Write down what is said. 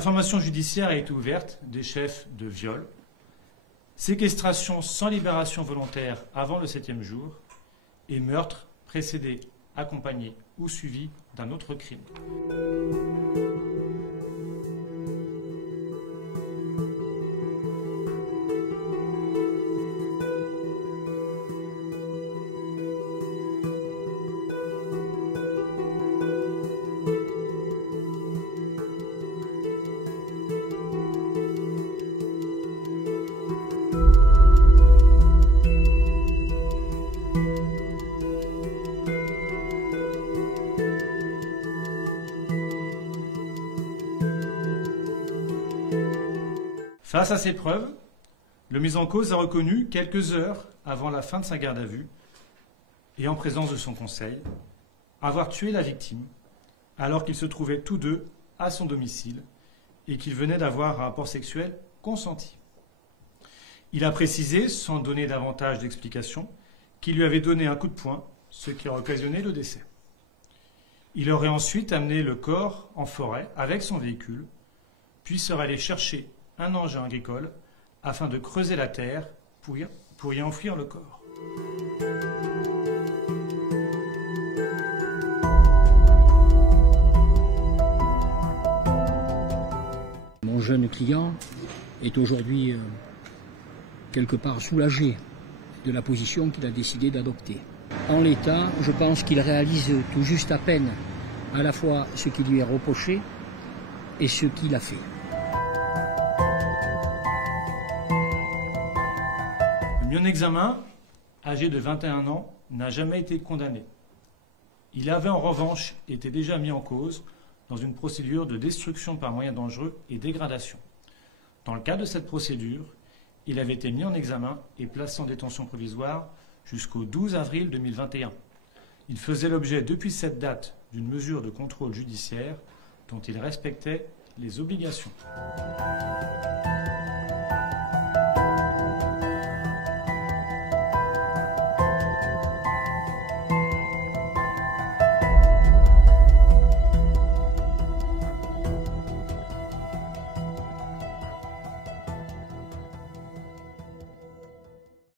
information judiciaire a été ouverte des chefs de viol, séquestration sans libération volontaire avant le 7e jour et meurtre précédé, accompagné ou suivi d'un autre crime. Face à ces preuves, le mis en cause a reconnu quelques heures avant la fin de sa garde à vue et en présence de son conseil avoir tué la victime alors qu'ils se trouvaient tous deux à son domicile et qu'ils venaient d'avoir un rapport sexuel consenti. Il a précisé, sans donner davantage d'explications, qu'il lui avait donné un coup de poing, ce qui a occasionné le décès. Il aurait ensuite amené le corps en forêt avec son véhicule, puis serait allé chercher un engin agricole afin de creuser la terre pour y enfouir le corps. Mon jeune client est aujourd'hui quelque part soulagé de la position qu'il a décidé d'adopter. En l'état, je pense qu'il réalise tout juste à peine à la fois ce qui lui est reproché et ce qu'il a fait. Le mis en examen, âgé de 21 ans, n'a jamais été condamné. Il avait en revanche été déjà mis en cause dans une procédure de destruction par moyens dangereux et dégradation. Dans le cadre de cette procédure, il avait été mis en examen et placé en détention provisoire jusqu'au 12 avril 2021. Il faisait l'objet depuis cette date d'une mesure de contrôle judiciaire dont il respectait les obligations.